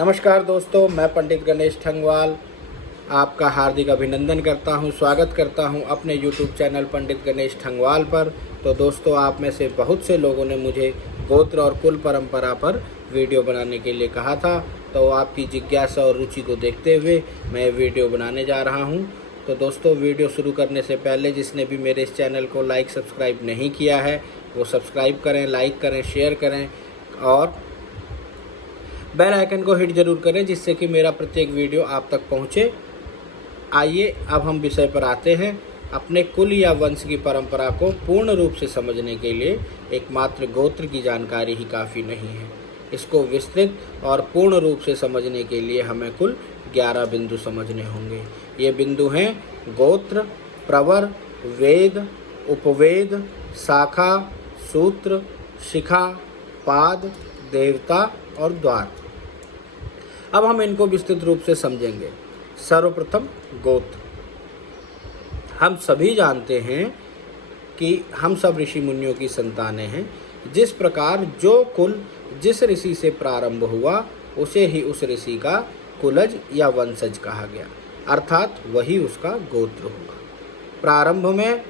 नमस्कार दोस्तों, मैं पंडित गणेश ठंगवाल आपका हार्दिक अभिनंदन करता हूं, स्वागत करता हूं अपने YouTube चैनल पंडित गणेश ठंगवाल पर। तो दोस्तों, आप में से बहुत से लोगों ने मुझे गोत्र और कुल परंपरा पर वीडियो बनाने के लिए कहा था, तो आपकी जिज्ञासा और रुचि को देखते हुए मैं वीडियो बनाने जा रहा हूं। तो दोस्तों, वीडियो शुरू करने से पहले जिसने भी मेरे इस चैनल को लाइक सब्सक्राइब नहीं किया है वो सब्सक्राइब करें, लाइक करें, शेयर करें और बेल आइकन को हिट जरूर करें जिससे कि मेरा प्रत्येक वीडियो आप तक पहुंचे। आइए अब हम विषय पर आते हैं। अपने कुल या वंश की परंपरा को पूर्ण रूप से समझने के लिए एकमात्र गोत्र की जानकारी ही काफ़ी नहीं है। इसको विस्तृत और पूर्ण रूप से समझने के लिए हमें कुल 11 बिंदु समझने होंगे। ये बिंदु हैं गोत्र, प्रवर, वेद, उपवेद, शाखा, सूत्र, शिखा, पाद, देवता और द्वार। अब हम इनको विस्तृत रूप से समझेंगे। सर्वप्रथम गोत्र। हम सभी जानते हैं कि हम सब ऋषि मुनियों की संतानें हैं। जिस प्रकार जो कुल जिस ऋषि से प्रारंभ हुआ उसे ही उस ऋषि का कुलज या वंशज कहा गया, अर्थात वही उसका गोत्र हुआ। प्रारंभ में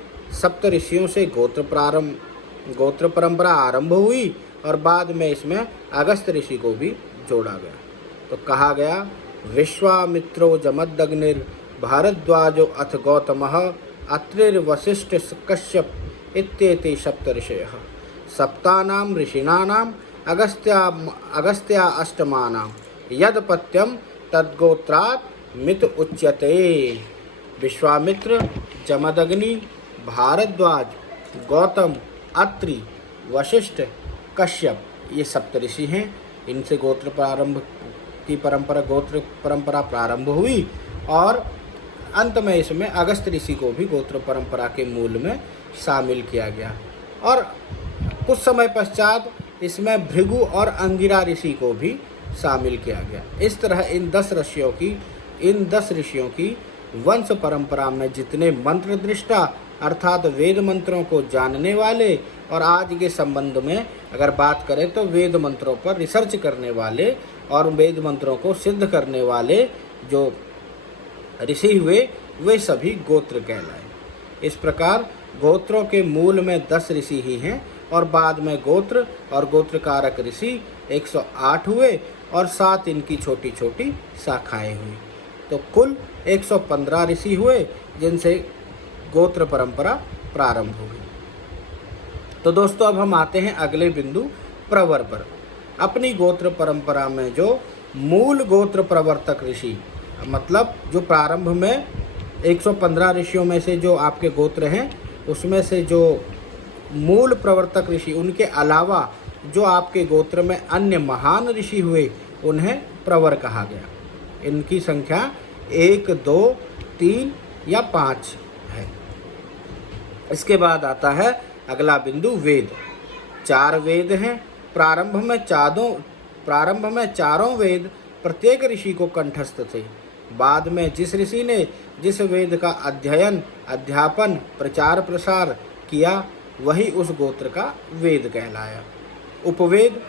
सप्त ऋषियों से गोत्र परंपरा आरंभ हुई और बाद में इसमें अगस्त ऋषि को भी जोड़ा गया। तो कहा गया विश्वामित्रो जमदग्निर भारद्वाजो अथ गौतमः अत्रिर्वसिष्ठ कश्यप इत्येते सप्त ऋषयः सप्तानां ऋषीणानां अगस्त्या अष्टमानां यदपत्यं तद्गोत्रात् मित उच्यते। विश्वामित्र, जमदग्नि, भारद्वाज, गौतम, अत्रि, वशिष्ठ, कश्यप, ये सप्त ऋषि हैं। इनसे गोत्र परंपरा प्रारंभ हुई और अंत में इसमें अगस्त ऋषि को भी गोत्र परंपरा के मूल में शामिल किया गया और कुछ समय पश्चात इसमें भृगु और अंगिरा ऋषि को भी शामिल किया गया। इस तरह इन 10 ऋषियों की वंश परंपरा में जितने मंत्र दृष्टा अर्थात वेद मंत्रों को जानने वाले और आज के संबंध में अगर बात करें तो वेद मंत्रों पर रिसर्च करने वाले और वेद मंत्रों को सिद्ध करने वाले जो ऋषि हुए वे सभी गोत्र कहलाए। इस प्रकार गोत्रों के मूल में 10 ऋषि ही हैं और बाद में गोत्र और गोत्रकारक ऋषि 108 हुए और 7 इनकी छोटी छोटी शाखाएं हुई। तो कुल 115 ऋषि हुए जिनसे गोत्र परंपरा प्रारंभ हुई। तो दोस्तों, अब हम आते हैं अगले बिंदु प्रवर पर। अपनी गोत्र परंपरा में जो मूल गोत्र प्रवर्तक ऋषि, मतलब जो प्रारंभ में 115 ऋषियों में से जो आपके गोत्र हैं उसमें से जो मूल प्रवर्तक ऋषि, उनके अलावा जो आपके गोत्र में अन्य महान ऋषि हुए उन्हें प्रवर कहा गया। इनकी संख्या 1, 2, 3 या 5 है। इसके बाद आता है अगला बिंदु वेद। 4 वेद हैं। प्रारंभ में चारों वेद प्रत्येक ऋषि को कंठस्थ थे। बाद में जिस ऋषि ने जिस वेद का अध्ययन, अध्यापन, प्रचार प्रसार किया वही उस गोत्र का वेद कहलाया। उपवेद।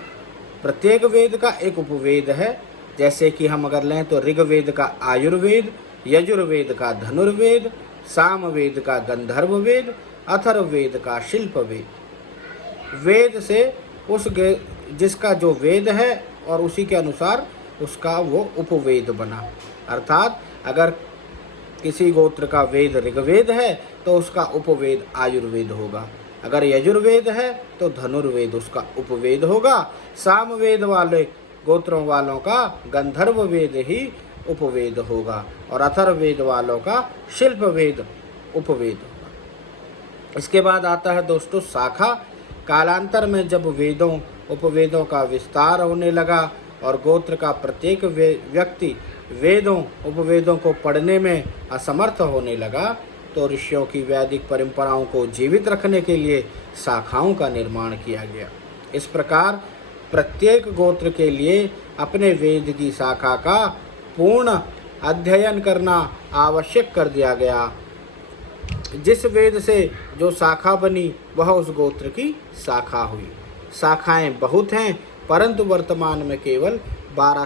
प्रत्येक वेद का एक उपवेद है। जैसे कि हम अगर लें तो ऋग्वेद का आयुर्वेद, यजुर्वेद का धनुर्वेद, सामवेद का गंधर्व वेद, अथर्ववेद का शिल्प वेद। वेद से जिसका जो वेद है और उसी के अनुसार उसका वो उपवेद बना। अर्थात अगर किसी गोत्र का वेद ऋग्वेद है तो उसका उपवेद आयुर्वेद होगा। अगर यजुर्वेद है तो धनुर्वेद उसका उपवेद होगा। सामवेद वाले गोत्रों वालों का गंधर्व वेद ही उपवेद होगा और अथर्ववेद वालों का शिल्प वेद उपवेद होगा। इसके बाद आता है दोस्तों शाखा। कालांतर में जब वेदों उपवेदों का विस्तार होने लगा और गोत्र का प्रत्येक व्यक्ति वेदों उपवेदों को पढ़ने में असमर्थ होने लगा तो ऋषियों की वैदिक परंपराओं को जीवित रखने के लिए शाखाओं का निर्माण किया गया। इस प्रकार प्रत्येक गोत्र के लिए अपने वेद की शाखा का पूर्ण अध्ययन करना आवश्यक कर दिया गया। जिस वेद से जो शाखा बनी वह उस गोत्र की शाखा हुई। शाखाएं बहुत हैं परंतु वर्तमान में केवल 12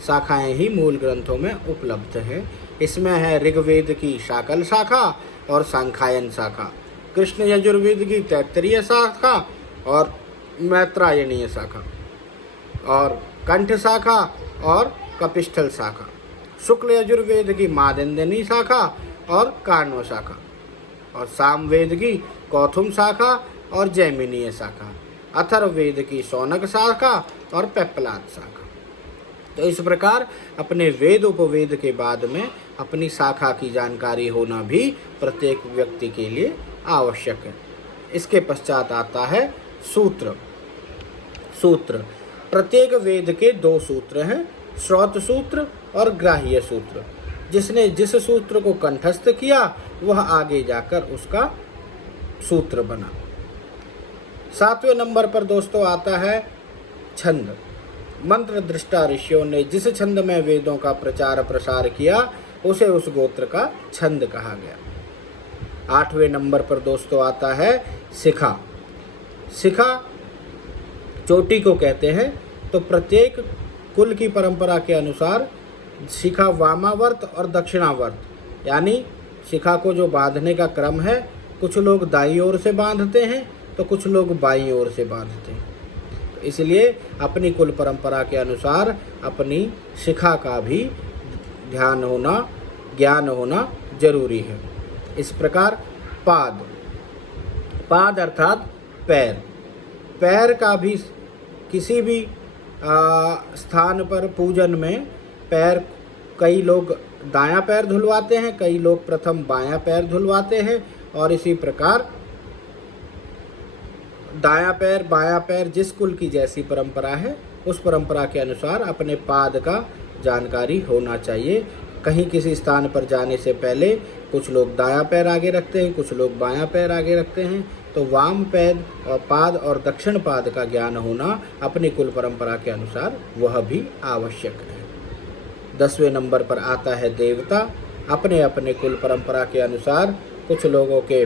शाखाएं ही मूल ग्रंथों में उपलब्ध हैं। इसमें है ऋग्वेद की शाकल शाखा और सांख्यायन शाखा, कृष्ण यजुर्वेद की तैत्तरीय शाखा और मैत्रायणीय शाखा, और कंठ शाखा और कपिस्थल शाखा, शुक्ल यजुर्वेद की मादिंदनी शाखा और काण्व शाखा, और सामवेद की कौथुम शाखा और जैमिनीय शाखा, अथर्ववेद की शौनक शाखा और पेप्पलाद शाखा। तो इस प्रकार अपने वेद उपवेद के बाद में अपनी शाखा की जानकारी होना भी प्रत्येक व्यक्ति के लिए आवश्यक है। इसके पश्चात आता है सूत्र। प्रत्येक वेद के 2 सूत्र हैं, श्रौत सूत्र और ग्राह्य सूत्र। जिसने जिस सूत्र को कंठस्थ किया वह आगे जाकर उसका सूत्र बना। 7वें नंबर पर दोस्तों आता है छंद। मंत्र दृष्टा ऋषियों ने जिस छंद में वेदों का प्रचार प्रसार किया उसे उस गोत्र का छंद कहा गया। 8वें नंबर पर दोस्तों आता है शिखा। शिखा चोटी को कहते हैं। तो प्रत्येक कुल की परंपरा के अनुसार शिखा वामावर्त और दक्षिणावर्त, यानी शिखा को जो बांधने का क्रम है, कुछ लोग दाईं ओर से बांधते हैं तो कुछ लोग बाईं ओर से बांधते हैं। तो इसलिए अपनी कुल परंपरा के अनुसार अपनी शिखा का भी ध्यान होना, ज्ञान होना जरूरी है। इस प्रकार पाद अर्थात पैर का भी किसी भी स्थान पर पूजन में पैर, कई लोग दायां पैर धुलवाते हैं, कई लोग प्रथम बायां पैर धुलवाते हैं, और इसी प्रकार दायां पैर बायां पैर जिस कुल की जैसी परंपरा है उस परंपरा के अनुसार अपने पाद का जानकारी होना चाहिए। कहीं किसी स्थान पर जाने से पहले कुछ लोग दायां पैर आगे रखते हैं, कुछ लोग बायां पैर आगे रखते हैं। तो वाम पैर और पाद और दक्षिण पाद का ज्ञान होना अपनी कुल परंपरा के अनुसार वह भी आवश्यक है। 10वें नंबर पर आता है देवता। अपने अपने कुल परंपरा के अनुसार कुछ लोगों के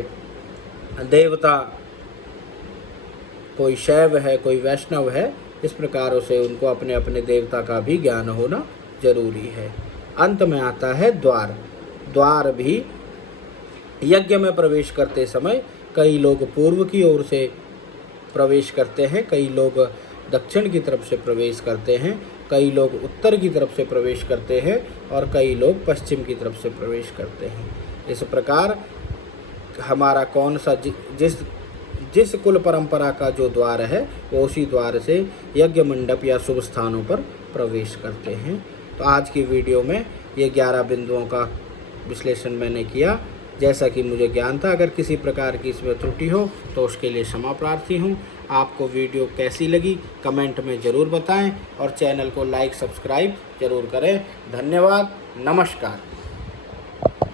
देवता, कोई शैव है, कोई वैष्णव है, इस प्रकार से उनको अपने अपने देवता का भी ज्ञान होना जरूरी है। अंत में आता है द्वार भी यज्ञ में प्रवेश करते समय कई लोग पूर्व की ओर से प्रवेश करते हैं, कई लोग दक्षिण की तरफ से प्रवेश करते हैं, कई लोग उत्तर की तरफ से प्रवेश करते हैं और कई लोग पश्चिम की तरफ से प्रवेश करते हैं। इस प्रकार हमारा कौन सा जिस कुल परंपरा का जो द्वार है वो उसी द्वार से यज्ञ मंडप या शुभ स्थानों पर प्रवेश करते हैं। तो आज की वीडियो में ये 11 बिंदुओं का विश्लेषण मैंने किया जैसा कि मुझे ज्ञान था। अगर किसी प्रकार की इसमें त्रुटि हो तो उसके लिए क्षमा प्रार्थी हूँ। आपको वीडियो कैसी लगी कमेंट में ज़रूर बताएं और चैनल को लाइक सब्सक्राइब ज़रूर करें। धन्यवाद, नमस्कार।